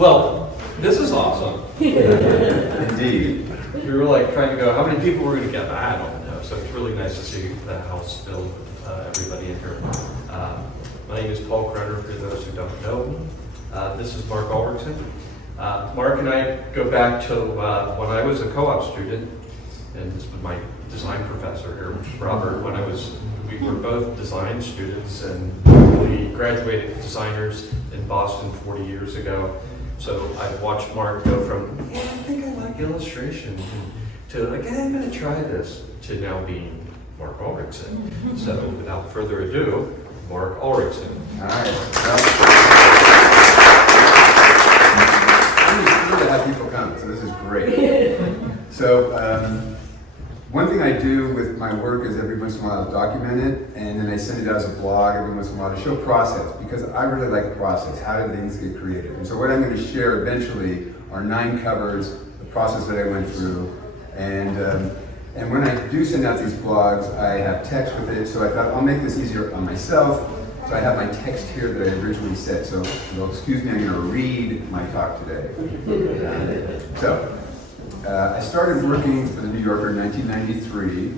Well, this is awesome. Indeed. We were like trying to go, how many people we're going to get? I don't know. So it's really nice to see the house filled with everybody in here. My name is Paul Kroner, for those who don't know. This is Mark Ulriksen. Mark and I go back to when I was a co-op student, and this was my design professor here, Robert, we were both design students, and we graduated designers in Boston 40 years ago. So I've watched Mark go from, I think I like illustration, to like, I'm going to try this, to now being Mark Ulriksen. So without further ado, Mark Ulriksen. All right. I'm just to have people come, so this is great. So one thing I do with my work is every once in a while I'll document it, and then I send it out as a blog every once in a while to show process, because I really like the process. How do things get created? And so what I'm going to share eventually are 9 covers, the process that I went through, and when I do send out these blogs, I have text with it, so I thought I'll make this easier on myself. So I have my text here that I originally said. So excuse me, I'm going to read my talk today. I started working for the New Yorker in 1993,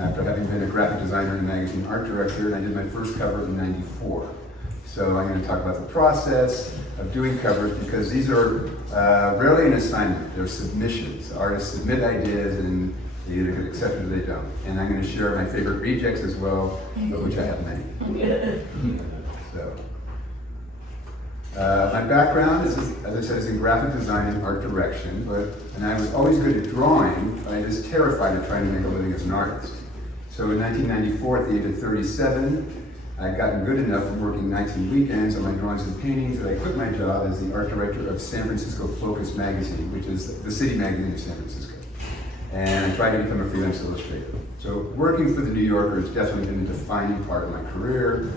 after having been a graphic designer and magazine art director, and I did my first cover in '94. So I'm going to talk about the process of doing covers, because these are rarely an assignment. They're submissions. Artists submit ideas, and they either get accepted or they don't. And I'm going to share my favorite rejects as well, of which I have many. So, my background is, as I said, is in graphic design and art direction, and I was always good at drawing, but I was terrified of trying to make a living as an artist. So in 1994, at the age of 37, I'd gotten good enough from working nights and weekends on my drawings and paintings that I quit my job as the art director of San Francisco Focus magazine, which is the city magazine of San Francisco. And I tried to become a freelance illustrator. So working for the New Yorker has definitely been a defining part of my career.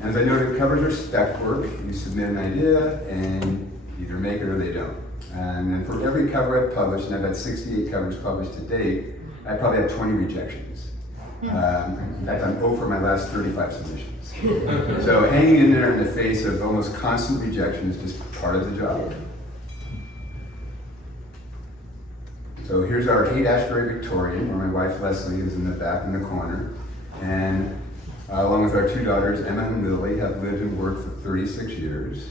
And as I noted, covers are spec work. You submit an idea and either make it or they don't. And then for every cover I've published, and I've had 68 covers published to date, I probably have 20 rejections. In fact, I'm 0 for my last 35 submissions. So hanging in there in the face of almost constant rejection is just part of the job. So here's our Haight-Ashbury Victorian, where my wife Leslie is in the back in the corner. And along with our 2 daughters, Emma and Lily, have lived and worked for 36 years.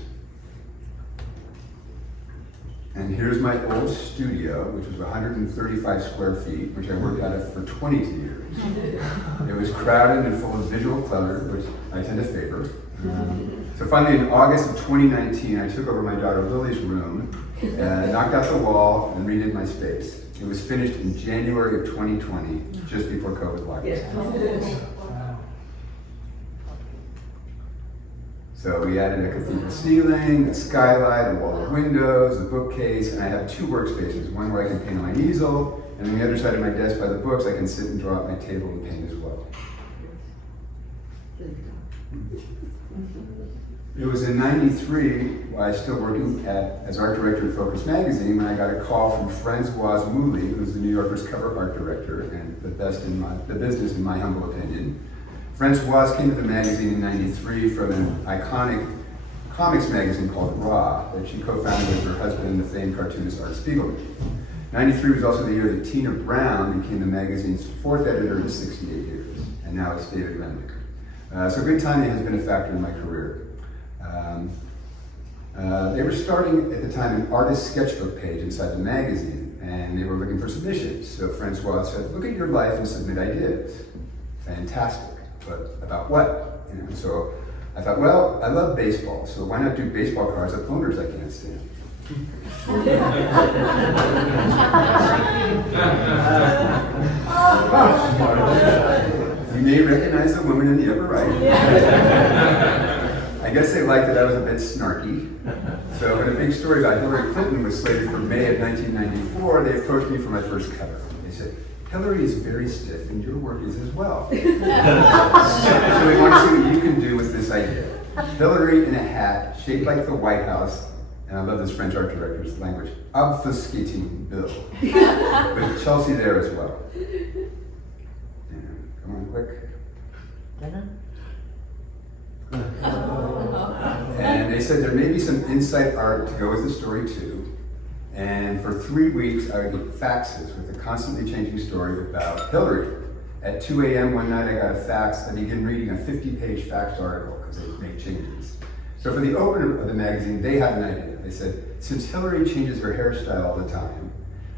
And here's my old studio, which was 135 square feet, which I worked out of for 22 years. It was crowded and full of visual clutter, which I tend to favor. So finally, in August of 2019, I took over my daughter Lily's room, knocked out the wall, and redid my space. It was finished in January of 2020, just before COVID lockdown. So we added a cathedral ceiling, a skylight, a wall of windows, a bookcase, and I have 2 workspaces, one where I can paint on my easel, and on the other side of my desk by the books, I can sit and draw at my table and paint as well. It was in '93, while I was still working as art director at Focus magazine, when I got a call from Francoise Mouly, who's the New Yorker's cover art director and the best in the business, in my humble opinion. Francoise came to the magazine in '93 from an iconic comics magazine called Raw that she co-founded with her husband, the famed cartoonist Art Spiegelman. '93 was also the year that Tina Brown became the magazine's 4th editor in 68 years, and now it's David Remnick. So good timing has been a factor in my career. They were starting at the time an artist sketchbook page inside the magazine, and they were looking for submissions. So Francois said, look at your life and submit ideas. Fantastic, but about what? So I thought, well, I love baseball, so why not do baseball cards of owners I can't stand? You may recognize the woman in the upper right. I guess they liked that I was a bit snarky. So in a big story about Hillary Clinton was slated for May of 1994, they approached me for my first cover. They said, Hillary is very stiff and your work is as well. So we want to see what you can do with this idea. Hillary in a hat shaped like the White House, and I love this French art director's language, obfuscating Bill, with Chelsea there as well. And come on, quick. And they they said there may be some insight art to go with the story too. And for 3 weeks, I would get faxes with a constantly changing story about Hillary. At 2 a.m. one night, I got a fax. I began reading a 50-page fax article because they would make changes. So for the opener of the magazine, they had an idea. They said, since Hillary changes her hairstyle all the time,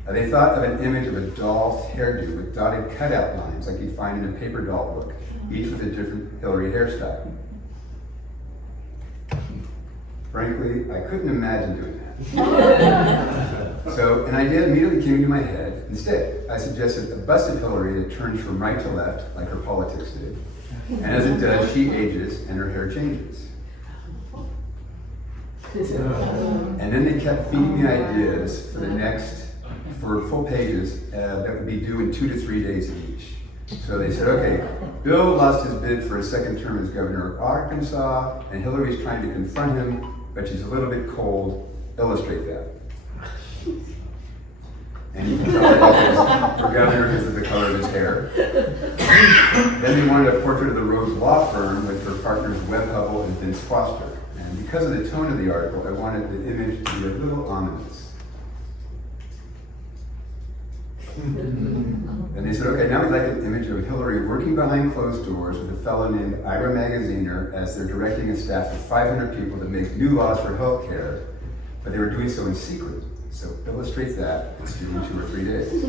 they thought of an image of a doll's hairdo with dotted cutout lines like you'd find in a paper doll book, each with a different Hillary hairstyle. Frankly, I couldn't imagine doing that. So an idea immediately came into my head. Instead, I suggested a busted Hillary that turns from right to left, like her politics did. And as it does, she ages and her hair changes. And then they kept feeding me ideas for full pages that would be due in 2 to 3 days each. So they said, okay, Bill lost his bid for a second term as governor of Arkansas, and Hillary's trying to confront him, but she's a little bit cold. Illustrate that. And you can tell that for governor because of the color of his hair. Then they wanted a portrait of the Rose Law Firm with her partners Webb Hubbell and Vince Foster. And because of the tone of the article, I wanted the image to be a little ominous. And they said, okay, now we'd like an image of Hillary working behind closed doors with a fellow named Ira Magaziner as they're directing a staff of 500 people to make new laws for health care, but they were doing so in secret. So illustrate that. It's due in 2 or 3 days.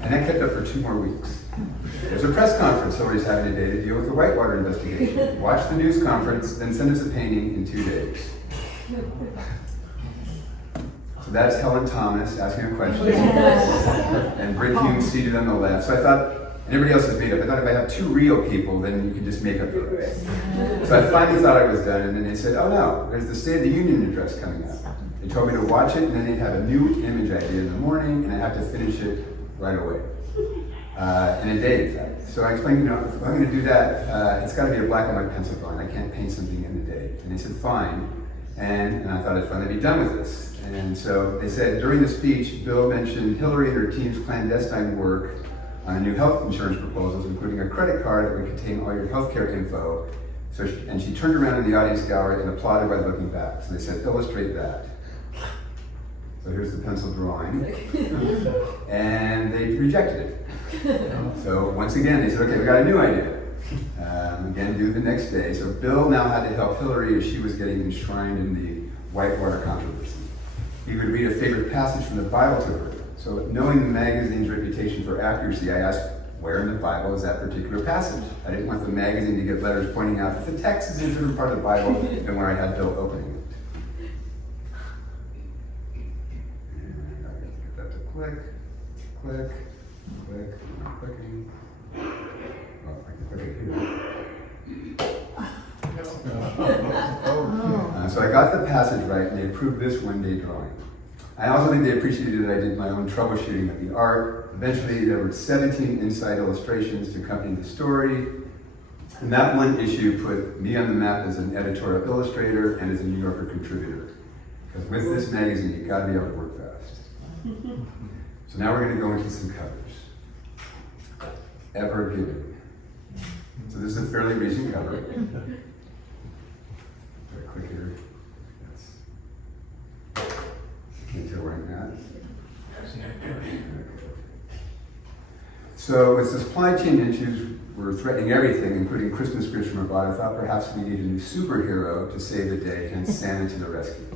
And that kept up for 2 more weeks. There's a press conference Hillary's having today to deal with the Whitewater investigation. Watch the news conference, then send us a painting in 2 days. So that's Helen Thomas asking a question. And Britt Hume seated on the left. So I thought, and everybody else is made up. I thought if I have 2 real people, then you can just make up the rest. So I finally thought I was done, and then they said, oh no, there's the State of the Union address coming up. They told me to watch it, and then they'd have a new image idea in the morning, and I have to finish it right away. In a day, in fact. So I explained, if I'm going to do that, it's got to be a black and white pencil drawing. I can't paint something in a day. And they said, fine. And I thought I'd finally be done with this. And so they said, during the speech, Bill mentioned Hillary and her team's clandestine work on new health insurance proposals, including a credit card that would contain all your healthcare info. So she turned around in the audience gallery and applauded by looking back. So they said, illustrate that. So here's the pencil drawing. And they rejected it. So once again, they said, okay, we got a new idea. Again, due the next day. So Bill now had to help Hillary as she was getting enshrined in the Whitewater controversy. He would read a favorite passage from the Bible to her. So knowing the magazine's reputation for accuracy, I asked, where in the Bible is that particular passage? I didn't want the magazine to get letters pointing out that the text is in a different part of the Bible than where I had Bill opening it. And I get that to click, click, click, I'm clicking. Oh, I can click it here. So I got the passage right, and they approved this one-day drawing. I also think they appreciated that I did my own troubleshooting of the art. Eventually, there were 17 inside illustrations to accompany the story. And that one issue put me on the map as an editorial illustrator and as a New Yorker contributor. Because with this magazine, you gotta be able to work fast. So now we're gonna go into some covers. Ever Giving. So this is a fairly recent cover. Click here. Yes. Can't tell where I'm at. So as the supply chain issues were threatening everything, including Christmas gifts from abroad, I thought perhaps we needed a new superhero to save the day, hence Santa to the rescue.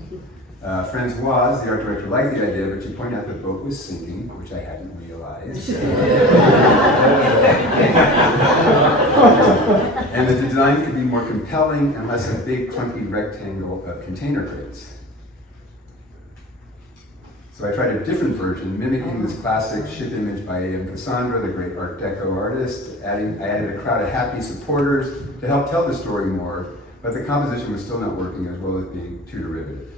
Francoise, the art director, liked the idea, but she pointed out the boat was sinking, which I hadn't realized. And the design could be more compelling and less a big, clunky rectangle of container crates. So I tried a different version, mimicking this classic ship image by A.M. Cassandra, the great Art Deco artist. I added a crowd of happy supporters to help tell the story more, but the composition was still not working as well as being too derivative.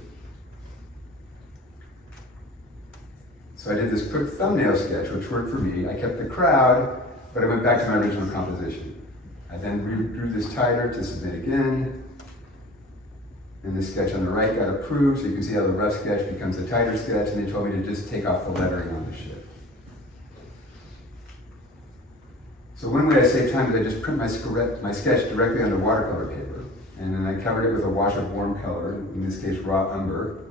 So I did this quick thumbnail sketch, which worked for me. I kept the crowd, but I went back to my original composition. I then redrew this tighter to submit again. And the sketch on the right got approved, so you can see how the rough sketch becomes a tighter sketch, and they told me to just take off the lettering on the ship. So one way I save time is I just print my sketch directly onto watercolor paper, and then I covered it with a wash of warm color, in this case raw umber.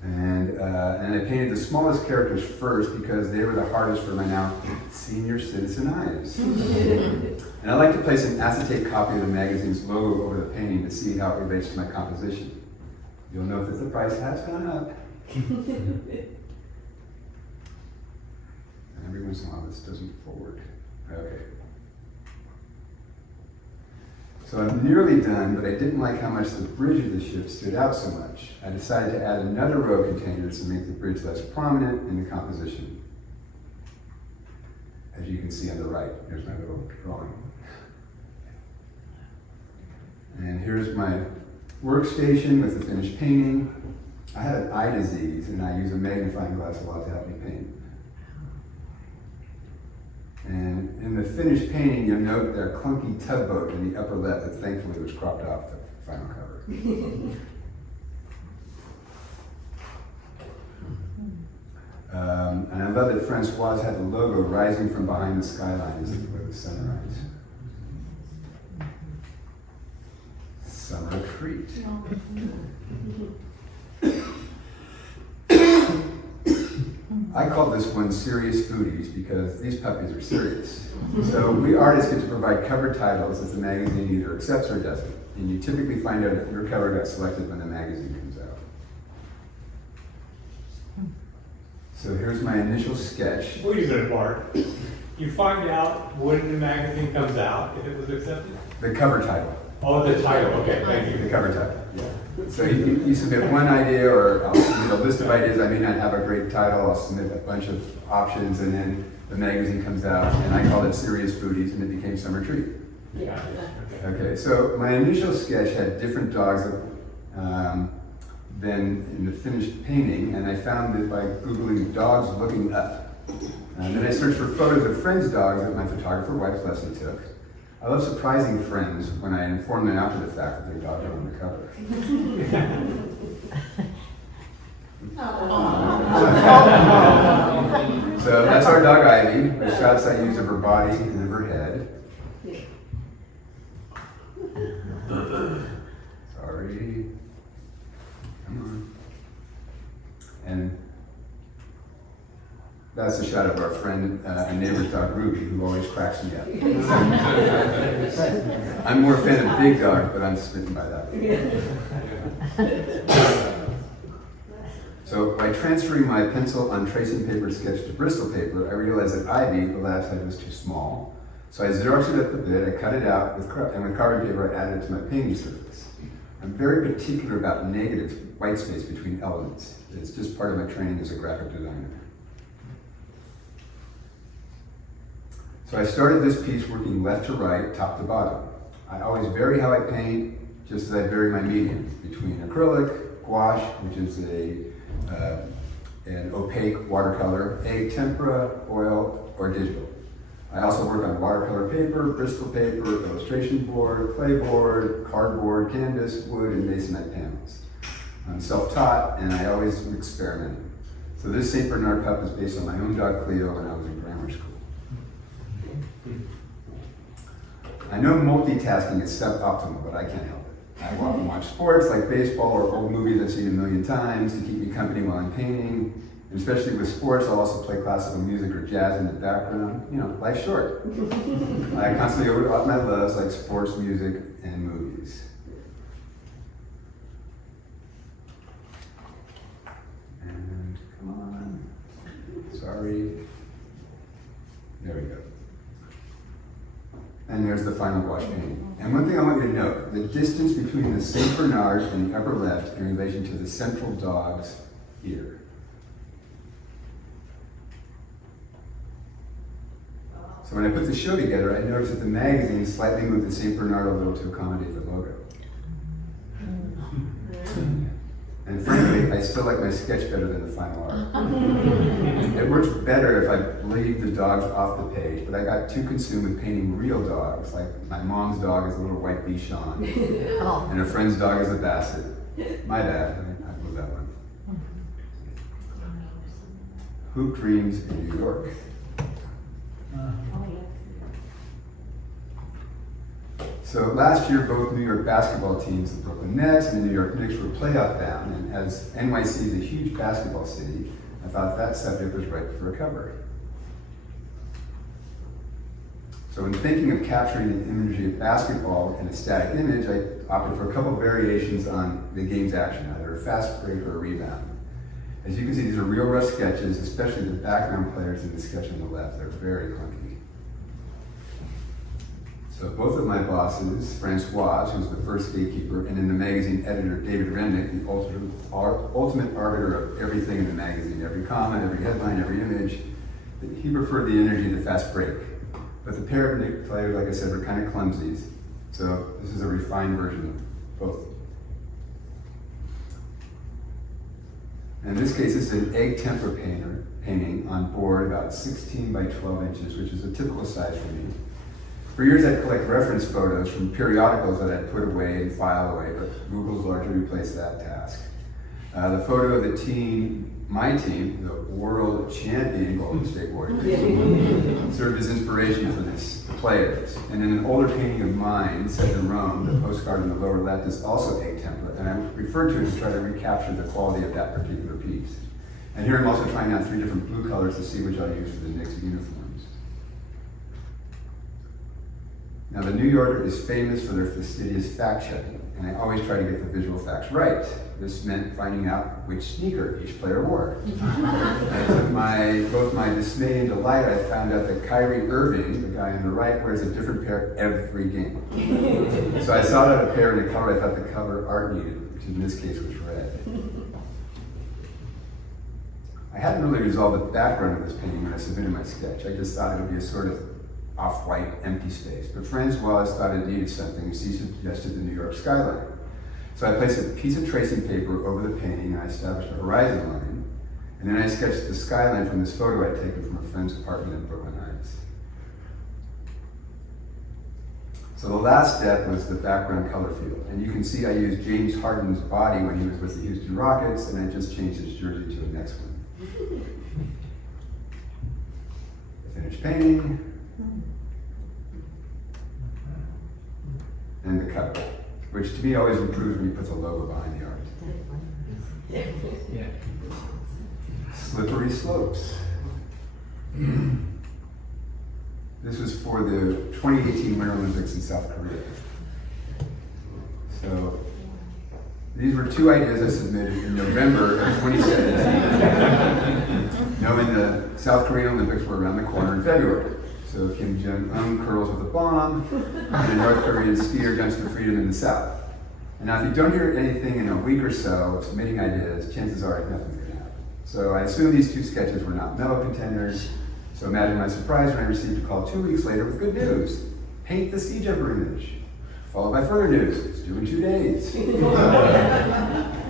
And I painted the smallest characters first because they were the hardest for my now senior citizen eyes. And I like to place an acetate copy of the magazine's logo over the painting to see how it relates to my composition. You'll note that the price has gone up. And every once in a while this doesn't forward. Okay. So I'm nearly done, but I didn't like how much the bridge of the ship stood out so much. I decided to add another row of containers to make the bridge less prominent in the composition. As you can see on the right, here's my little drawing. And here's my workstation with the finished painting. I had an eye disease, and I use a magnifying glass a lot to help me paint. And in the finished painting, you'll note the clunky tugboat in the upper left that thankfully was cropped off the final cover. And I love that Francoise had the logo rising from behind the skyline as if it were the sunrise. Summer treat. I call this one Serious Foodies because these puppies are serious. So we artists get to provide cover titles that the magazine either accepts or doesn't. And you typically find out if your cover got selected when the magazine comes out. So here's my initial sketch. Wait a minute, Mark. You find out when the magazine comes out, if it was accepted? The cover title. Oh, the title, okay, thank you. The cover title, yeah. So you submit one idea, or I'll submit a list of ideas. I may not have a great title. I'll submit a bunch of options, and then the magazine comes out, and I called it Serious Foodies, and it became Summer Treat. Yeah. Okay, so my initial sketch had different dogs than in the finished painting, and I found that by Googling dogs looking up. And then I searched for photos of friends' dogs that my photographer wife Leslie took. I love surprising friends when I inform them after the fact that their dogs are on the cover. So that's our dog Ivy, the shots I use of her body and of her head. Sorry. Come on. And that's a shot of our friend and neighbor's dog Ruby, who always cracks me up. I'm more a fan of big dogs, but I'm smitten by that. So by transferring my pencil on tracing paper sketch to Bristol paper, I realized that Ivy, the lab's head, was too small. So I Xeroxed it up a bit, I cut it out, and with carbon paper I added it to my painting surface. I'm very particular about negative white space between elements. It's just part of my training as a graphic designer. So I started this piece working left to right, top to bottom. I always vary how I paint, just as I vary my mediums between acrylic, gouache, which is an opaque watercolor, egg tempera, oil, or digital. I also work on watercolor paper, Bristol paper, illustration board, clay board, cardboard, canvas, wood, and masonite panels. I'm self-taught, and I always experiment. So this St. Bernard pup is based on my own dog Cleo when I was in grammar school. I know multitasking is suboptimal, but I can't help it. I often watch sports like baseball or old movies I've seen a million times to keep me company while I'm painting. And especially with sports, I'll also play classical music or jazz in the background. You know, life's short. I constantly overlap my loves like sports, music, and movies. And come on. Sorry. There we go. And there's the final gouache painting. And one thing I want you to note, the distance between the St. Bernard and the upper left in relation to the central dog's ear. So when I put the show together, I noticed that the magazine slightly moved the St. Bernard a little to accommodate the logo. And frankly, I still like my sketch better than the final art. It works better if I leave the dogs off the page, but I got too consumed with painting real dogs, like my mom's dog is a little white Bichon, and a friend's dog is a Basset. My bad, I blew that one. Hoop Dreams in New York. So last year, both New York basketball teams, the Brooklyn Nets and the New York Knicks, were playoff bound, and as NYC is a huge basketball city, I thought that subject was right for a cover. So in thinking of capturing the imagery of basketball in a static image, I opted for a couple variations on the game's action, either a fast break or a rebound. As you can see, these are real rough sketches, especially the background players in the sketch on the left. They're very clunky. So both of my bosses, Francoise, who's the first gatekeeper, and in the magazine editor, David Remnick, the ultimate arbiter of everything in the magazine, every comment, every headline, every image, he preferred the energy of the fast break. But the pair of players, like I said, were kind of clumsies. So this is a refined version of both. In this case, this is an egg Templar painting on board about 16 by 12 inches, which is a typical size for me. For years, I'd collect reference photos from periodicals that I'd put away and file away, but Google's largely replaced that task. The photo of the team, my team, the world champion Golden State Warriors, served as inspiration for the players. And in an older painting of mine, set in Rome, the postcard in the lower left is also egg template, and I refer to it to try to recapture the quality of that particular piece. And here I'm also trying out 3 different blue colors to see which I'll use for the Knicks uniforms. Now, the New Yorker is famous for their fastidious fact-checking, and I always try to get the visual facts right. This meant finding out which sneaker each player wore. I took both my dismay and delight. I found out that Kyrie Irving, the guy on the right, wears a different pair every game. So I sought out a pair in a color I thought the cover art needed, which in this case was red. I hadn't really resolved the background of this painting when I submitted my sketch. I just thought it would be a sort of off-white empty space. But Francoise thought it needed something, as he suggested the New York skyline. So I placed a piece of tracing paper over the painting and I established a horizon line. And then I sketched the skyline from this photo I'd taken from a friend's apartment in Brooklyn Heights. So the last step was the background color field. And you can see I used James Harden's body when he was with the Houston Rockets, and I just changed his jersey to the next one. Finished painting. And the cover, which to me always improves when you put the logo behind the art. Yeah. Slippery slopes. This was for the 2018 Winter Olympics in South Korea. So these were 2 ideas I submitted in November of 2017, knowing the South Korean Olympics were around the corner in February. So Kim Jong-un curls with a bomb, and a North Korean skier jumps to freedom in the South. And now if you don't hear anything in a week or so of submitting ideas, chances are nothing's going to happen. So I assume these 2 sketches were not medal contenders. So imagine my surprise when I received a call 2 weeks later with good news. Paint the ski jumper image. Followed by further news. It's due in 2 days.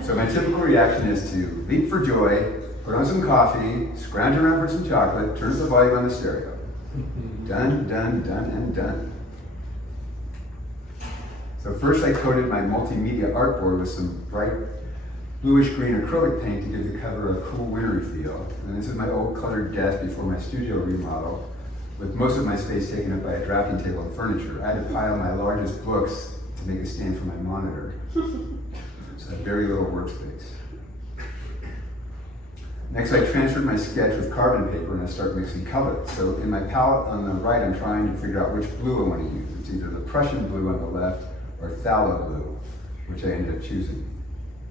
So my typical reaction is to leap for joy, put on some coffee, scrounge around for some chocolate, turn the volume on the stereo. Done, done, done, and done. So first I coated my multimedia artboard with some bright bluish-green acrylic paint to give the cover a cool wintry feel. And this is my old cluttered desk before my studio remodel, with most of my space taken up by a drafting table and furniture. I had to pile my largest books to make a stand for my monitor. So I had very little workspace. Next, I transferred my sketch with carbon paper and I start mixing colors. So in my palette on the right, I'm trying to figure out which blue I want to use. It's either the Prussian blue on the left or phthalo blue, which I ended up choosing.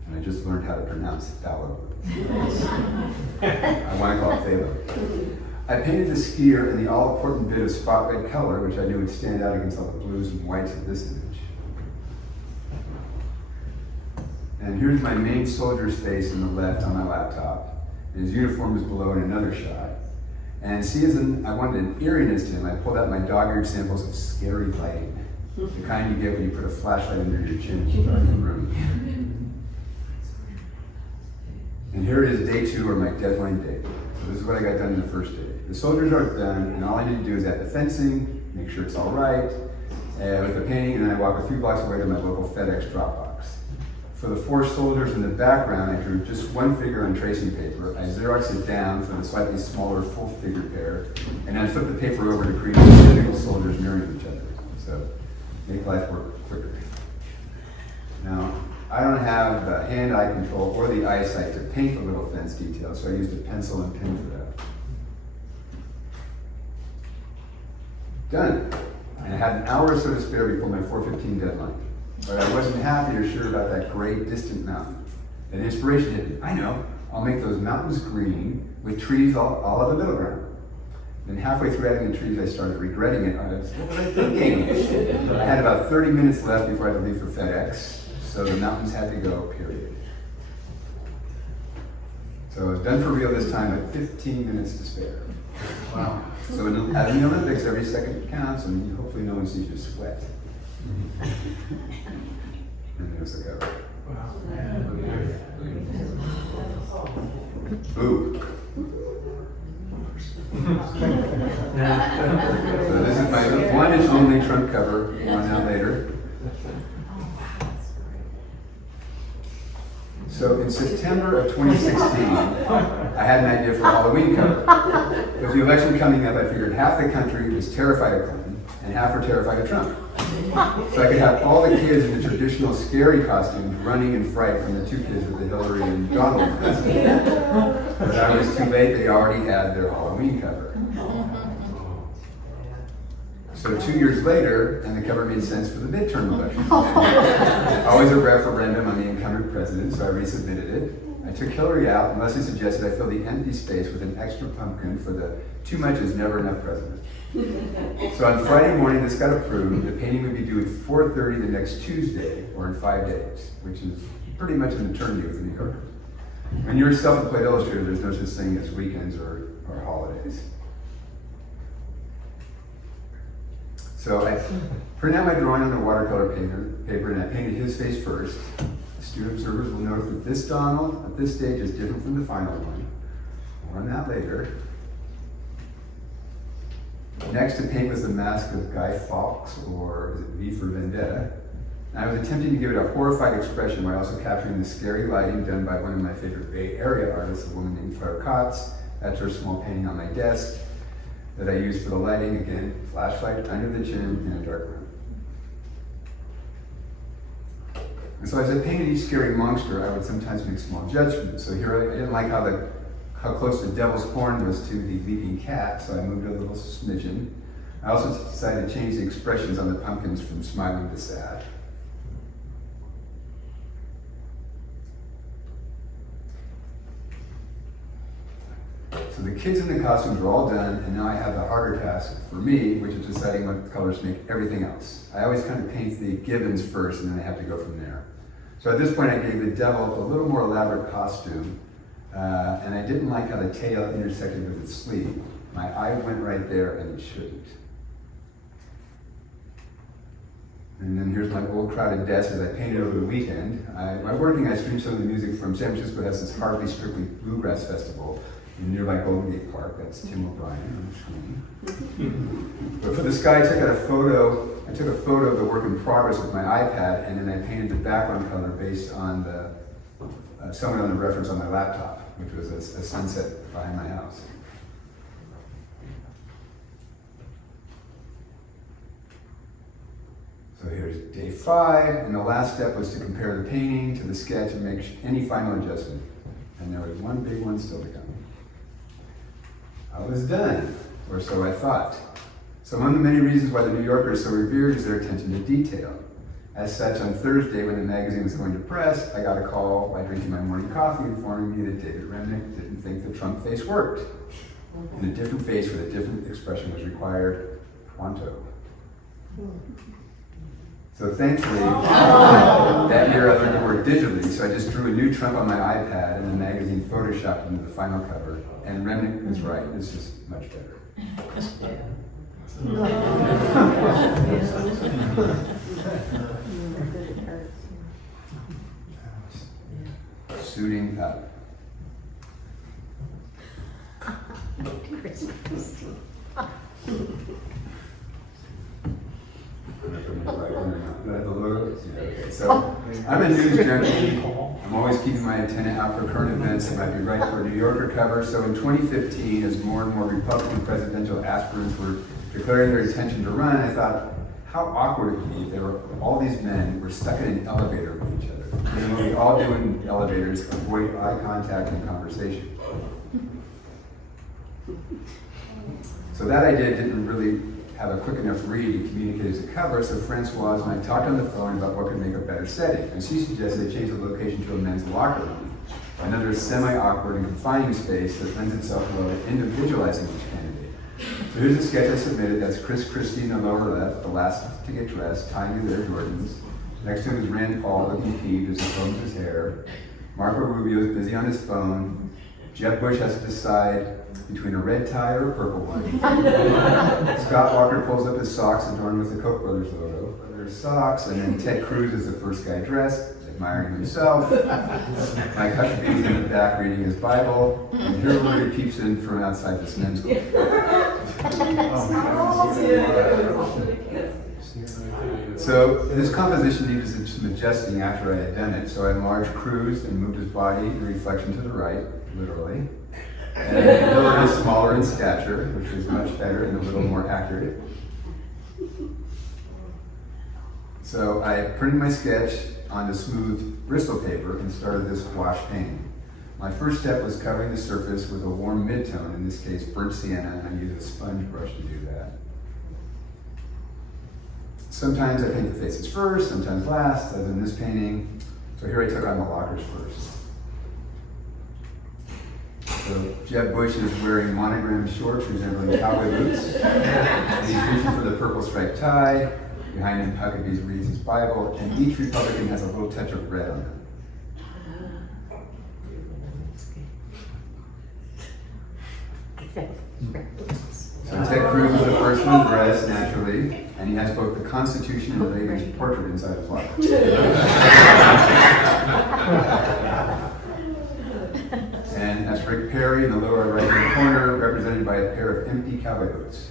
And I just learned how to pronounce phthalo blue. I want to call it phthalo. I painted the skier in the all-important bit of spot red color, which I knew would stand out against all the blues and whites of this image. And here's my main soldier's face on the left on my laptop. And his uniform is below in another shot. And see, I wanted an eeriness to him, I pulled out my dog-eared samples of scary lighting. The kind you get when you put a flashlight under your chin in a dark room. And here it is, day 2, or my deadline day. So this is what I got done in the first day. The soldiers are done, and all I need to do is add the fencing, make sure it's all right, with the painting, and then I walk a few blocks away to my local FedEx drop box. For the 4 soldiers in the background, I drew just 1 figure on tracing paper. I Xeroxed it down for the slightly smaller full figure pair, and then flipped the paper over to create identical soldiers mirroring each other. So make life work quicker. Now, I don't have the hand-eye control or the eyesight to paint the little fence detail, so I used a pencil and pen for that. Done. And I had an hour or so to spare before my 4:15 deadline. But I wasn't happy or sure about that great distant mountain. And inspiration hit me. I know, I'll make those mountains green with trees all of the middle ground. Then halfway through adding the trees, I started regretting it. What was I thinking? I had about 30 minutes left before I had to leave for FedEx, so the mountains had to go, period. So I was done for real this time with 15 minutes to spare. Wow. So in the Olympics, every second counts, and hopefully no one sees you sweat. And there's the cover. Boo. So this is my one and only Trump cover, one out later. So in September of 2016, I had an idea for a Halloween cover. With the election coming up, I figured half the country was terrified of Clinton and half were terrified of Trump. So I could have all the kids in the traditional scary costumes running in fright from the two kids with the Hillary and Donald mask. But I was too late, they already had their Halloween cover. So 2 years later, and the cover made sense for the midterm election. Always a referendum on the incumbent president, so I resubmitted it. I took Hillary out, and Leslie suggested I fill the empty space with an extra pumpkin for the too much is never enough president. So on Friday morning, this got approved. The painting would be due at 4:30 the next Tuesday, or in 5 days, which is pretty much an eternity with the New Yorker. When you're a self-employed illustrator, there's no such thing as weekends or holidays. So I printed out my drawing on a watercolor paper, and I painted his face first. Student observers will notice that this Donald at this stage is different from the final one. More on that later. Next to paint was the mask of Guy Fawkes, or is it V for Vendetta. And I was attempting to give it a horrified expression while also capturing the scary lighting done by one of my favorite Bay Area artists, a woman named Claire Kotz. That's her small painting on my desk that I used for the lighting. Again, flashlight under the chin in a dark room. And so as I painted each scary monster, I would sometimes make small judgments. So here I didn't like how close the devil's horn was to the leaping cat, so I moved it a little smidgen. I also decided to change the expressions on the pumpkins from smiling to sad. So the kids in the costumes are all done, and now I have the harder task for me, which is deciding what colors to make everything else. I always kind of paint the givens first, and then I have to go from there. So at this point, I gave the devil a little more elaborate costume, and I didn't like how the tail intersected with its sleeve. My eye went right there, and it shouldn't. And then here's my old crowded desk as I painted over the weekend. While working, I streamed some of the music from San Francisco. Has this Harvey Strictly Bluegrass Festival in nearby Golden Gate Park. That's Tim O'Brien on the screen. But for this guy, I took a photo of the work in progress with my iPad, and then I painted the background color based on somewhat on the reference on my laptop, which was a sunset behind my house. So here's day 5, and the last step was to compare the painting to the sketch and make any final adjustment. And there was one big one still to come. I was done, or so I thought. So one of the many reasons why the New Yorker is so revered is their attention to detail. As such, on Thursday, when the magazine was going to press, I got a call while drinking my morning coffee informing me that David Remnick didn't think the Trump face worked. And a different face with a different expression was required pronto. So thankfully, that year I learned to work digitally, so I just drew a new Trump on my iPad and the magazine photoshopped into the final cover. And Remnick was right, it's just much better. Suiting up. So I'm a news junkie. I'm always keeping my antenna out for current events that might be right for a New Yorker cover. So in 2015, as more and more Republican presidential aspirants were declaring their intention to run, I thought, how awkward it would be if there were all these men were stuck in an elevator with each other. And what we all do in elevators, avoid eye contact and conversation. So that idea didn't really have a quick enough read to communicate as a cover, so Francoise and I talked on the phone about what could make a better setting. And she suggested I change the location to a men's locker room, another semi-awkward and confining space that lends itself well to individualizing each candidate. So here's a sketch I submitted. That's Chris Christie in the lower left, the last to get dressed, tying to their Jordans. Next to him is Rand Paul looking peeved as he combs his hair. Marco Rubio is busy on his phone. Jeb Bush has to decide between a red tie or a purple one. Scott Walker pulls up his socks adorned with the Koch brothers logo. There's socks, and then Ted Cruz is the first guy dressed, admiring himself. Mike Huckabee is in the back reading his Bible, and here Rudy peeps in from outside this men's school. So this composition needed some adjusting after I had done it. So I enlarged Cruz and moved his body in reflection to the right, literally. And Hillary is smaller in stature, which was much better and a little more accurate. So I printed my sketch onto smooth Bristol paper and started this gouache painting. My first step was covering the surface with a warm midtone, in this case burnt sienna, and I used a sponge brush to do that. Sometimes I paint the faces first, sometimes last, as in this painting. So here I took on the lockers first. So Jeb Bush is wearing monogrammed shorts resembling cowboy boots. And he's reaching for the purple striped tie. Behind him, Huckabee reads his Bible, and each Republican has a little touch of red on them. So Ted Cruz is the first one dressed naturally, and he has both the Constitution and Reagan's portrait inside his locker. And that's Rick Perry in the lower right-hand corner, represented by a pair of empty cowboy boots.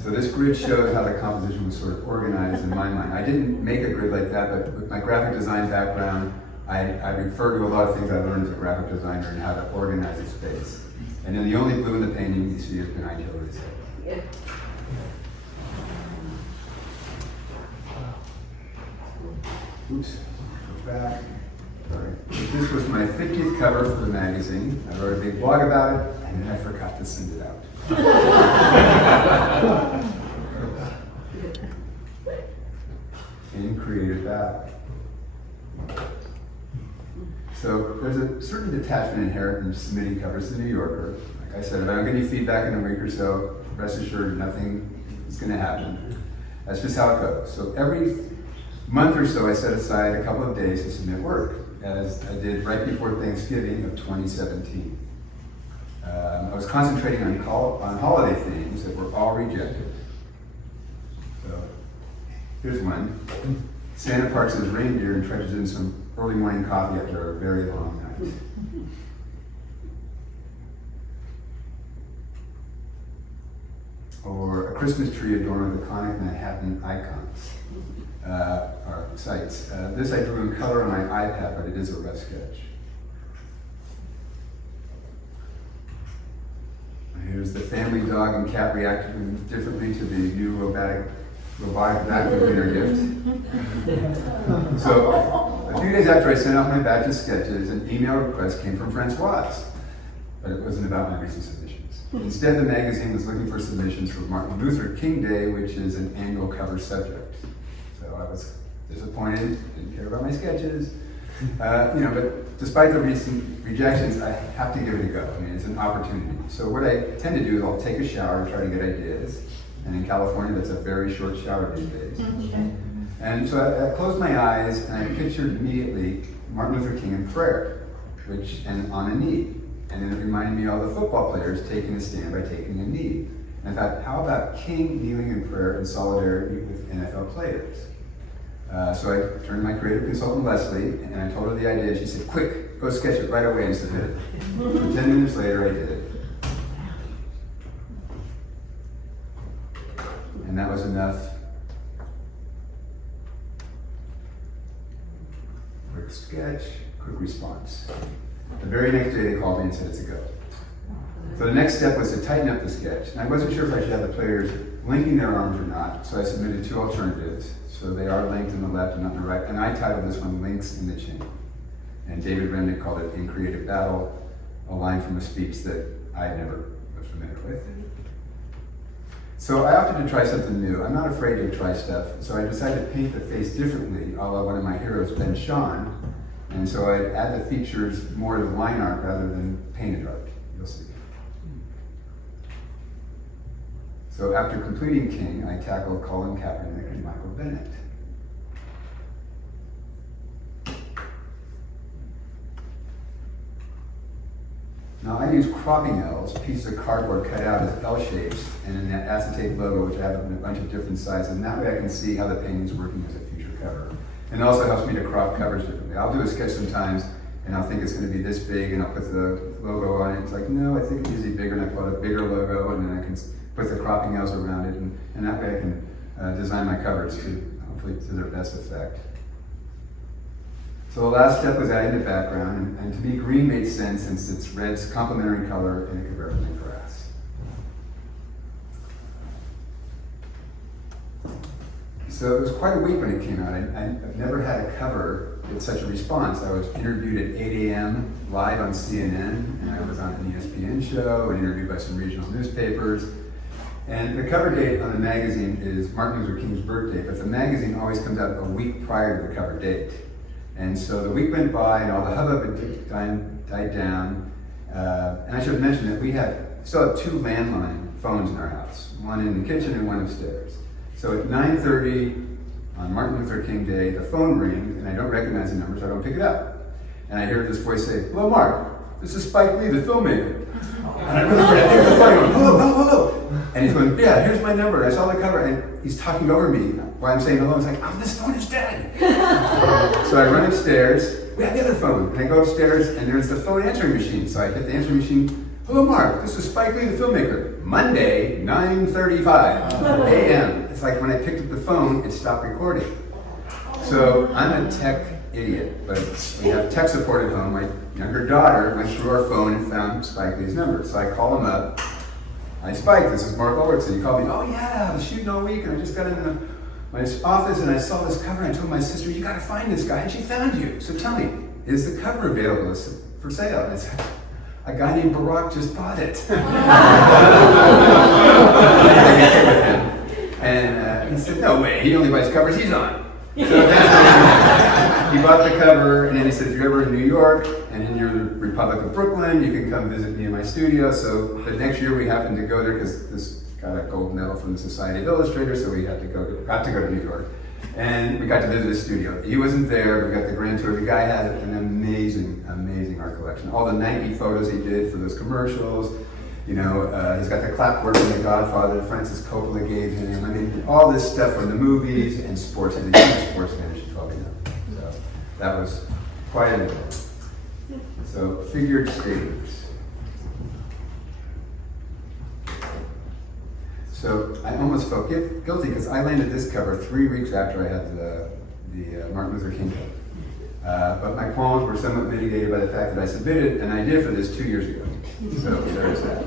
So this grid shows how the composition was sort of organized in my mind. I didn't make a grid like that, but with my graphic design background, I refer to a lot of things I learned as a graphic designer and how to organize a space. And then the only blue in the painting you see is behind Hillary's head. Yeah. Oops, go back. Sorry. This was my 50th cover for the magazine. I wrote a big blog about it, and then I forgot to send it out. And created that. So there's a certain detachment inherent in submitting covers to the New Yorker. Like I said, if I don't get any feedback in a week or so, rest assured nothing is going to happen. That's just how it goes. So every month or so, I set aside a couple of days to submit work, as I did right before Thanksgiving of 2017. I was concentrating on holiday themes that were all rejected. So here's one. Santa parks his reindeer and trudges in some early morning coffee after a very long night. Or a Christmas tree adorned with iconic Manhattan icons, or sites. This I drew in color on my iPad, but it is a rough sketch. Here's the family dog and cat reacting differently to the new robotic vacuum cleaner gift. So, a few days after I sent out my batch of sketches, an email request came from Francoise, but it wasn't about my recent submissions. Instead, the magazine was looking for submissions for Martin Luther King Day, which is an annual cover subject. So I was disappointed, didn't care about my sketches. But despite the recent rejections, I have to give it a go. I mean, it's an opportunity. So what I tend to do is I'll take a shower and try to get ideas. And in California, that's a very short shower these days. And so I closed my eyes and I pictured immediately Martin Luther King in prayer, and on a knee. And then it reminded me of all the football players taking a stand by taking a knee. And I thought, how about King kneeling in prayer in solidarity with NFL players? So I turned to my creative consultant, Leslie, and I told her the idea. She said, quick, go sketch it right away and submit it. So 10 minutes later, I did it. And that was enough. Quick sketch, quick response. The very next day, they called me and said it's a go. So the next step was to tighten up the sketch. And I wasn't sure if I should have the players linking their arms or not, so I submitted 2 alternatives. So they are linked in the left and not in the right, and I titled this one Links in the Chain. And David Remnick called it In Creative Battle, a line from a speech that I never was familiar with. So I opted to try something new. I'm not afraid to try stuff, so I decided to paint the face differently, a la one of my heroes, Ben Shahn. And so I'd add the features more to the line art rather than painted art. You'll see. So after completing King, I tackled Colin Kaepernick and Michael Bennett. Now I use cropping L's, pieces of cardboard cut out as L shapes, and in that acetate logo, which I have in a bunch of different sizes, and that way I can see how the painting's working as a future cover. And it also helps me to crop covers differently. I'll do a sketch sometimes, and I'll think it's going to be this big, and I'll put the logo on it. It's like, no, I think it's usually bigger, and I put a bigger logo, and then I can put the cropping L's around it, and that way I can design my covers to hopefully to their best effect. So the last step was adding the background, and to me green made sense since it's red's complementary color and it could represent grass. So it was quite a week when it came out. I've never had a cover with such a response. I was interviewed at 8 a.m. live on CNN, and I was on an ESPN show and interviewed by some regional newspapers. And the cover date on the magazine is Martin Luther King's birthday, but the magazine always comes out a week prior to the cover date. And so the week went by and all the hubbub had died down. And I should have mentioned that we still have 2 landline phones in our house, one in the kitchen and one upstairs. So at 9:30 on Martin Luther King Day, the phone rings and I don't recognize the number, so I don't pick it up. And I hear this voice say, "Hello, Mark, this is Spike Lee, the filmmaker." And I run over and I pick up the phone and go, "Hello, hello, hello." And he's going, "Yeah, here's my number." And I saw the cover and he's talking over me while I'm saying hello. I was like, "Oh, this phone is dead." So I run upstairs, we have the other phone. And I go upstairs and there's the phone answering machine. So I hit the answering machine. "Hello, Mark, this is Spike Lee, the filmmaker. Monday, 9:35 a.m. It's like when I picked up the phone, it stopped recording. So I'm a tech idiot, but we have tech support at home. My younger daughter went through our phone and found Spike Lee's number. So I call him up. "Hi, Spike, this is Mark Ulriksen." He called me. "Oh yeah, I was shooting all week and I just got in my office and I saw this cover and I told my sister, you gotta find this guy, and she found you. So tell me, is the cover available for sale?" And I said, "A guy named Barack just bought it." And he said, "No way, he only buys covers he's on." So eventually he bought the cover, and then he said, "If you're ever in New York and in your Republic of Brooklyn, you can come visit me in my studio." So the next year we happened to go there because this got a gold medal from the Society of Illustrators, so we got to go to New York. And we got to visit his studio. He wasn't there, but we got the grand tour. The guy has an amazing, amazing art collection. All the Nike photos he did for those commercials. You know, he's got the clapboard from The Godfather that Francis Coppola gave him. I mean, all this stuff from the movies and sports. He's a huge sports fan, as you probably know. So that was quite an event. So, figured skaters. So I almost felt guilty because I landed this cover 3 weeks after I had the Martin Luther King cover. But my qualms were somewhat mitigated by the fact that I submitted an idea for this 2 years ago. So there's that.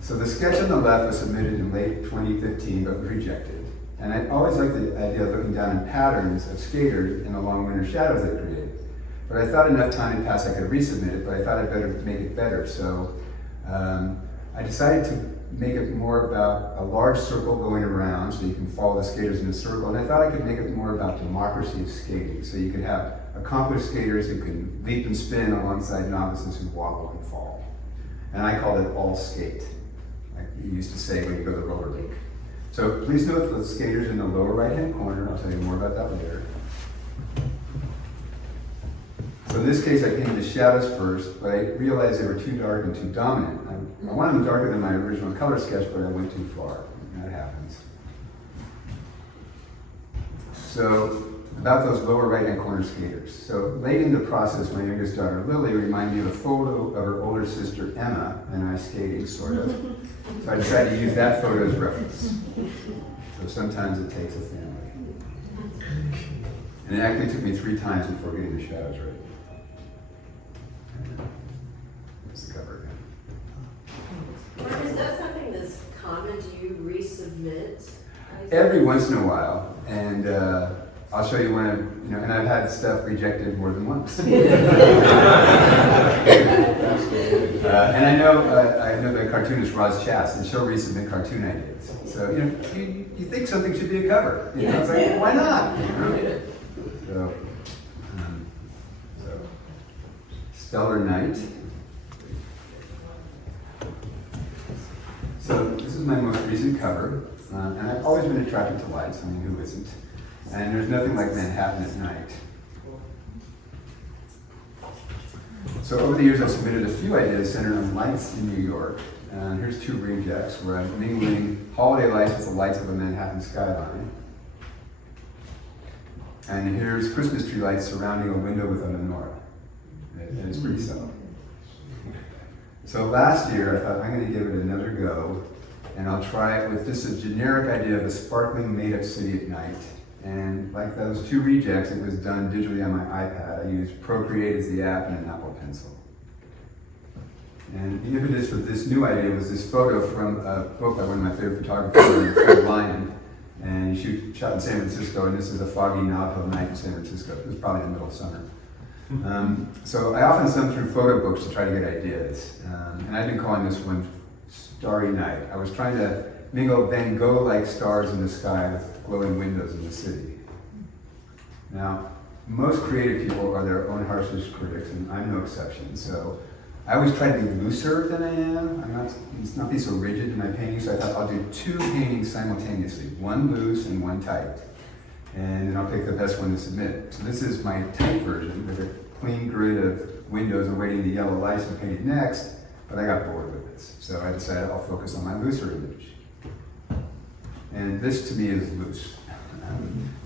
So the sketch on the left was submitted in late 2015 but was rejected. And I always liked the idea of looking down in patterns of skaters in the long winter shadows they created. But I thought enough time had passed I could resubmit it, but I thought I'd better make it better. So I decided to make it more about a large circle going around so you can follow the skaters in a circle. And I thought I could make it more about democracy of skating. So you could have accomplished skaters who can leap and spin alongside novices who wobble and fall. And I called it all skate, like you used to say when you go to the roller rink. So please note the skaters in the lower right-hand corner. I'll tell you more about that later. So in this case, I painted the shadows first, but I realized they were too dark and too dominant. I wanted them darker than my original color sketch, but I went too far. That happens. So about those lower right-hand corner skaters. So late in the process, my youngest daughter, Lily, reminded me of a photo of her older sister, Emma, and I skating, sort of. So I decided to use that photo as reference. So sometimes it takes a family. And it actually took me 3 times before getting the shadows right. every once in a while, and I'll show you one of, and I've had stuff rejected more than once. And I know the cartoonist Roz Chast, and she'll resubmit cartoon ideas. So, you think something should be a cover. It's like, why not? So, Stellar Night. So this is my most recent cover, and I've always been attracted to lights. I mean, who isn't? And there's nothing like Manhattan at night. So over the years, I've submitted a few ideas centered on lights in New York. And here's two rejects where I'm mingling holiday lights with the lights of a Manhattan skyline. And here's Christmas tree lights surrounding a window with a menorah. And it's pretty subtle. So last year, I thought I'm going to give it another go, and I'll try it with just a generic idea of a sparkling made-up city at night. And like those two rejects, it was done digitally on my iPad. I used Procreate as the app and an Apple Pencil. And the impetus for this new idea was this photo from a book by one of my favorite photographers, Fred Lyon. And he shot in San Francisco, and this is a foggy Nob Hill night in San Francisco. It was probably in the middle of summer. So I often thumb through photo books to try to get ideas. And I've been calling this one Starry Night. I was trying to mingle Van Gogh-like stars in the sky with glowing windows in the city. Now, most creative people are their own harshest critics, and I'm no exception. So I always try to be looser than I am. It's not be so rigid in my painting, so I thought I'll do two paintings simultaneously, one loose and one tight. And then I'll pick the best one to submit. So this is my tight version with a clean grid of windows awaiting the yellow lights to paint it next, but I got bored with this. So I decided I'll focus on my looser image. And this to me is loose.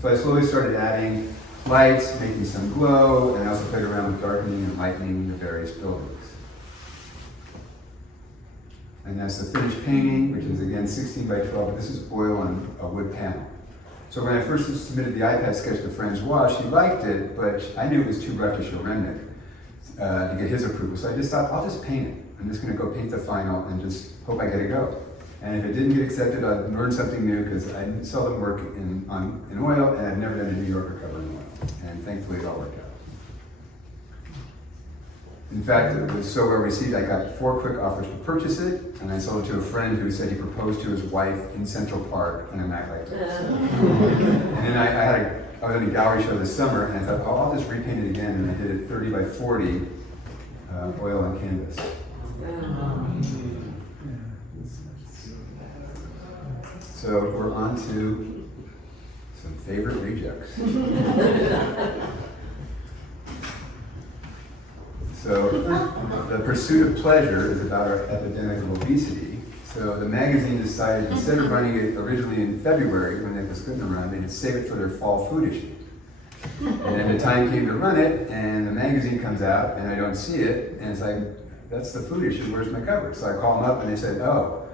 So I slowly started adding lights, making some glow, and I also played around with darkening and lightening the various buildings. And that's the finished painting, which is again 16 by 12, but this is oil on a wood panel. So when I first submitted the iPad sketch to Francois, she liked it, but I knew it was too rough to show Remnick to get his approval. So I just thought, I'll just paint it. I'm just going to go paint the final and just hope I get a go. And if it didn't get accepted, I'd learn something new because I seldom work in oil, and I've never done a New Yorker cover in oil. And thankfully, it all worked out. In fact, it was so well received, I got 4 quick offers to purchase it, and I sold it to a friend who said he proposed to his wife in Central Park on a night like this. And then I was in a gallery show this summer, and I thought, oh, I'll just repaint it again, and I did it 30 by 40 oil on canvas. So we're on to some favorite rejects. So the pursuit of pleasure is about our epidemic of obesity. So the magazine decided instead of running it originally in February when it was good to run, they would save it for their fall food issue. And then the time came to run it, and the magazine comes out, and I don't see it, and it's like, that's the food issue, where's my cover? So I call them up, and they said, oh,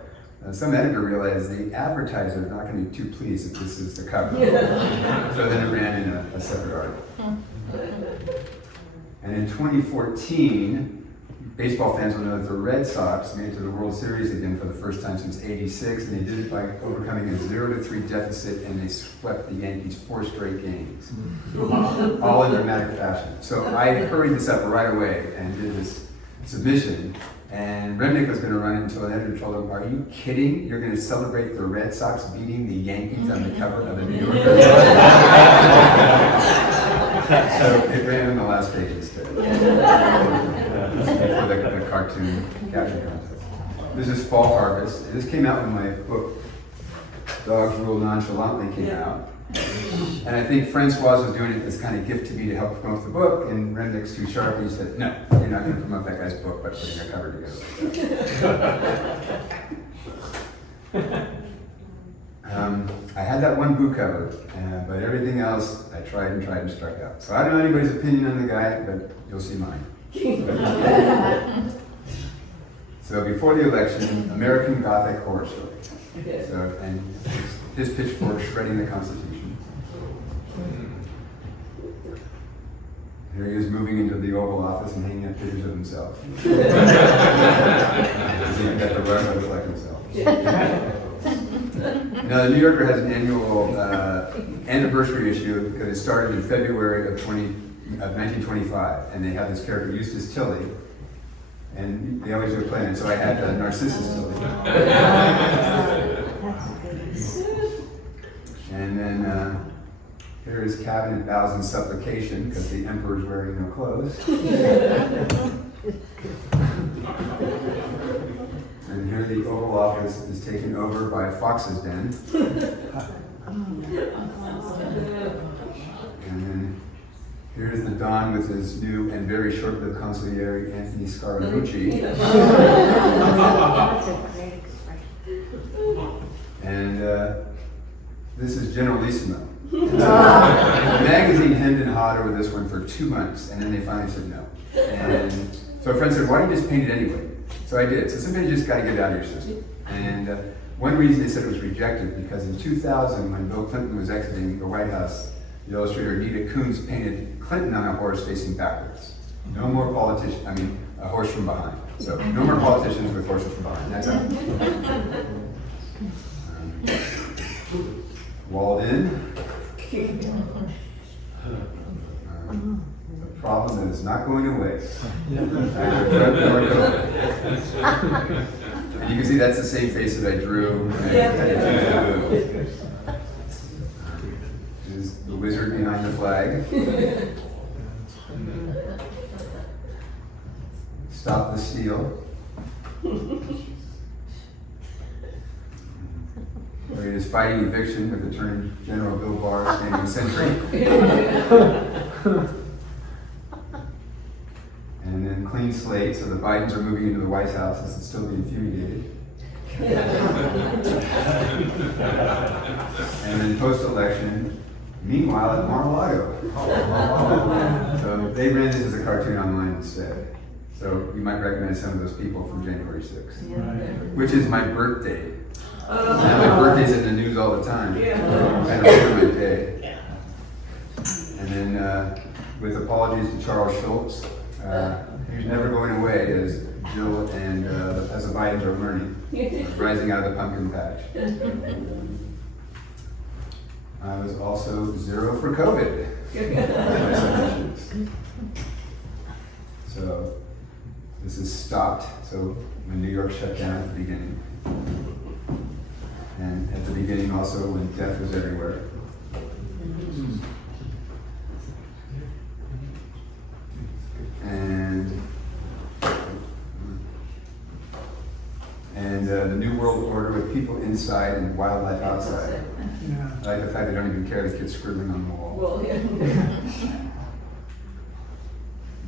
some editor realized the advertiser is not going to be too pleased if this is the cover. So then it ran in a separate article. And in 2014, baseball fans will know that the Red Sox made it to the World Series again for the first time since '86, and they did it by overcoming a 0-3 deficit, and they swept the Yankees 4 straight games, all in dramatic fashion. So I hurried this up right away and did this submission, and Remnick was going to run it until an editor told him, are you kidding? You're going to celebrate the Red Sox beating the Yankees on the cover of the New Yorker? So it ran on the last page instead. For the cartoon caption contest. This is Fall Harvest. This came out when my book, Dogs Rule Nonchalantly, came out. And I think Francois was doing it as kind of gift to me to help promote the book, and Remnick's too sharp, and he said, no, you're not going to promote that guy's book by putting a cover together like that. I had that one book cover, but everything else I tried and struck out. So I don't know anybody's opinion on the guy, but you'll see mine. So before the election, American Gothic horror story. So, and his pitchfork shredding the Constitution. Here he is moving into the Oval Office and hanging up pictures of himself. He got the rug, but it's like himself. Now, the New Yorker has an annual anniversary issue because it started in February of 1925, and they have this character Eustace Tilley, and they always do a play on it. So I had Narcissus Tilley, and then here is Cabinet Bows in Supplication because the Emperor's wearing no clothes. And here the Oval Office is taken over by Fox's Den. And then here's the Don with his new and very short-lived consigliere, Anthony Scaramucci. And this is Generalissimo. The magazine hemmed and hawed over this one for 2 months, and then they finally said no. And so a friend said, why don't you just paint it anyway? So I did. So somebody just got to get it out of your system. And one reason they said it was rejected, because in 2000, when Bill Clinton was exiting the White House, the illustrator Nita Kuntz painted Clinton on a horse facing backwards. No more politicians, a horse from behind. So no more politicians with horses from behind. That's out. Walled in. A problem that is not going away. And you can see that's the same face that I drew. There's the wizard behind the flag. Stop the steal. Where he is fighting eviction with Attorney General Bill Barr standing sentry. And then clean slate, so the Bidens are moving into the White House. This is still being fumigated. And then post-election, meanwhile at Mar-a-Lago. So they ran this as a cartoon online instead. So you might recognize some of those people from January 6th, which is my birthday. Now my birthday's in the news all the time. I don't remember my day. And then with apologies to Charles Schultz, who's never going away as Jill and as the Bidens are learning, rising out of the pumpkin patch. I was also 0 for COVID. So this is stopped. So when New York shut down at the beginning. And at the beginning also when death was everywhere. And the New World Order with people inside and wildlife outside. I like the fact they don't even care the kids scribbling on the wall. Well, yeah.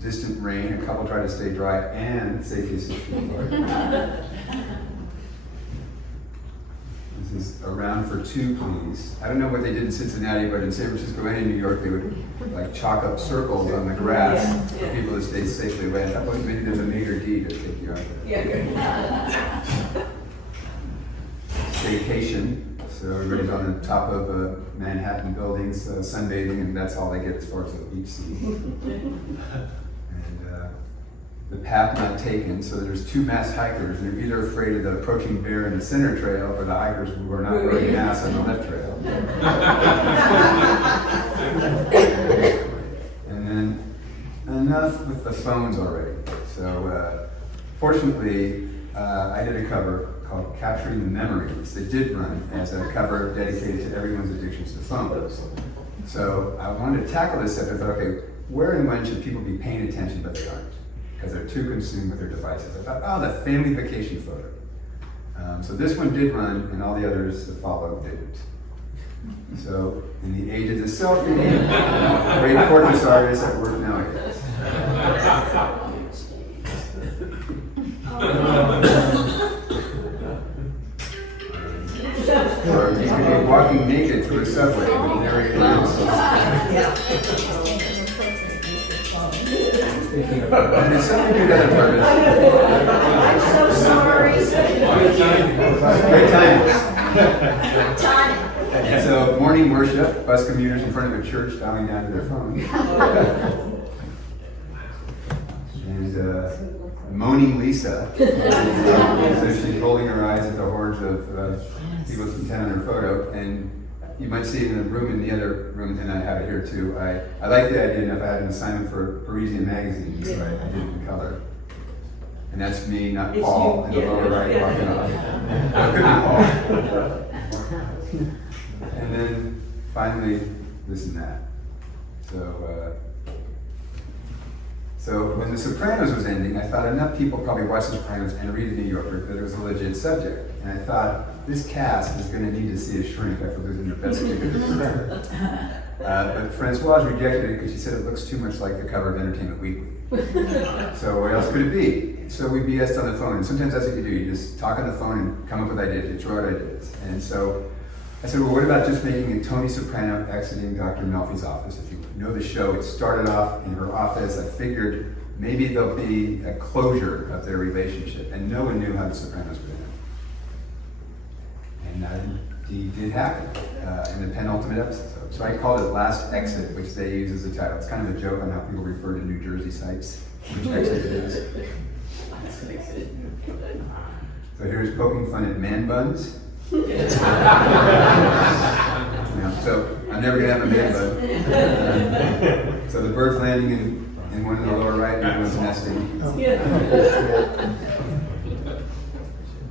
Distant rain, a couple try to stay dry and safely 6 feet apart. This is around for 2, please. I don't know what they did in Cincinnati, but in San Francisco and in New York, they would like chalk up circles on the grass for people to stay safely away. I thought, well, maybe there's a meager D to take you out there. Staycation. So everybody's on the top of Manhattan buildings, sunbathing, and that's all they get as far as the beach scene. And the path not taken, so there's 2 masked hikers, and they're either afraid of the approaching bear in the center trail, or the hikers who are not wearing masks on the left trail. And then enough with the phones already. So fortunately, I did a cover called Capturing the Memories. It did run as a cover dedicated to everyone's addictions to phones. So I wanted to tackle this subject. I thought, okay, where and when should people be paying attention, but they aren't? Because they're too consumed with their devices. I thought, oh, the family vacation photo. So this one did run, and all the others that followed didn't. So in the age of the selfie, great portrait artists at work nowadays. Or you could be walking naked through a subway with narrated answers. And if somebody do that on purpose. I'm so sorry. Great time. And so morning worship, bus commuters in front of a church bowing down to their phone. And Moaning Lisa. So she's rolling her eyes at the hordes of people intent on her photo, and you might see it in the room in the other room, and I have it here too. I like the idea enough. I had an assignment for Parisian magazine, so I did it in color. And that's me, not It's Paul, in you, the yeah. lower right walking off. It could be Paul. And then finally, this and that. So when The Sopranos was ending, I thought enough people probably watched The Sopranos and read The New Yorker that it was a legit subject. And I thought, this cast is going to need to see a shrink after losing their best figure forever. But Francoise rejected it because she said it looks too much like the cover of Entertainment Weekly. So what else could it be? So we BS'd on the phone, and sometimes that's what you do. You just talk on the phone and come up with ideas. You throw out ideas. And so I said, well, what about just making a Tony Soprano exiting Dr. Melfi's office? If you know the show, it started off in her office. I figured maybe there'll be a closure of their relationship, and no one knew how the Sopranos would end. And that indeed did happen in the penultimate episode. So I called it Last Exit, which they use as a title. It's kind of a joke on how people refer to New Jersey sites, which exit it is. So here's poking fun at man buns. Yeah, so I'm never gonna have a man bun. So the bird's landing in one in the lower right, and everyone's nesting.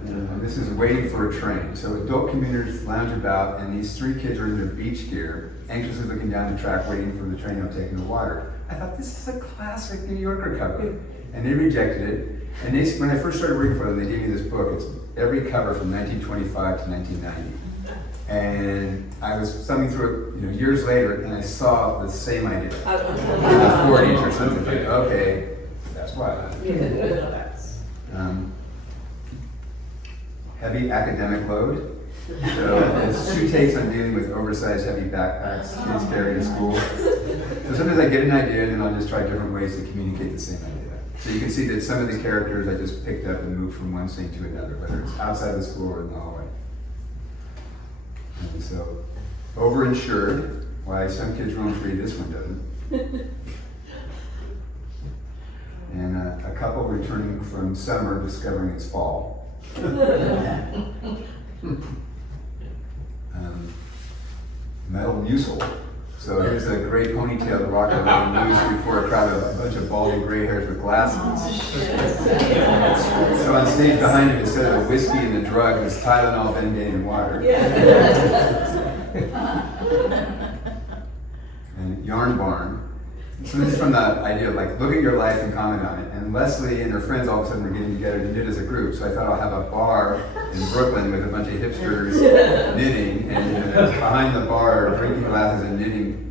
And this is waiting for a train. So adult commuters lounge about, and these three kids are in their beach gear, anxiously looking down the track, waiting for the train to take them to water. I thought, this is a classic New Yorker cover, and they rejected it. And when I first started working for them, they gave me this book. It's every cover from 1925 to 1990. And I was thumbing through it, years later, and I saw the same idea. In the 40s or something. Like, okay, that's why. Heavy academic load. So it's two takes on dealing with oversized, heavy backpacks kids carry to school. So sometimes I get an idea, and then I'll just try different ways to communicate the same idea. So you can see that some of the characters I just picked up and moved from one scene to another, whether it's outside the school or in the hallway. And so, overinsured, why some kids roam free, this one doesn't. And a couple returning from summer discovering it's fall. Metal Musil. So here's a gray ponytailed rocker laying loose before a crowd of a bunch of balding gray hairs with glasses. So on stage behind him, instead of a whiskey and a drug, is Tylenol, Bengay, and water. And Yarn Barn. So this is from the idea of look at your life and comment on it. And Leslie and her friends all of a sudden were getting together to knit as a group. So I thought I'll have a bar in Brooklyn with a bunch of hipsters knitting, and behind the bar drinking glasses and knitting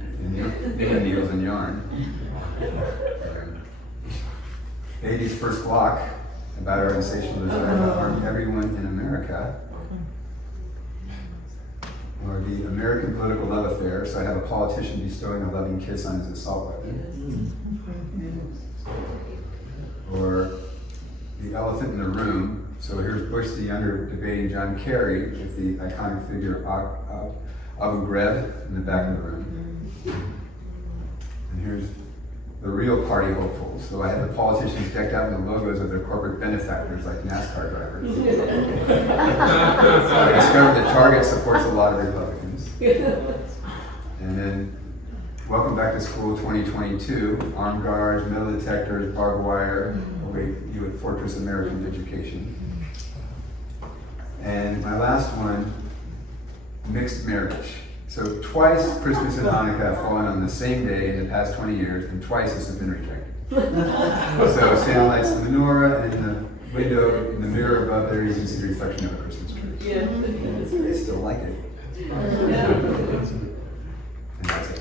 needles and yarn. Beatty's first block about our insatiable desire to harm everyone in America. Or the American political love affair. So I have a politician bestowing a loving kiss on his assault weapon. Or the elephant in the room. So here's Bush the Younger debating John Kerry with the iconic figure Abu Ghraib in the back of the room. And here's the real party hopefuls. So I had the politicians decked out in the logos of their corporate benefactors like NASCAR drivers. So I discovered that Target supports a lot of Republicans. And then Welcome Back to School 2022, armed guards, metal detectors, barbed wire, await you at Fortress American Education. And my last one, mixed marriage. So twice Christmas and Hanukkah have fallen on the same day in the past 20 years, and twice this has been rejected. So Santa lights the menorah, and in the window, in the mirror above there, you can see the reflection of a Christmas tree. They still like it. And that's it.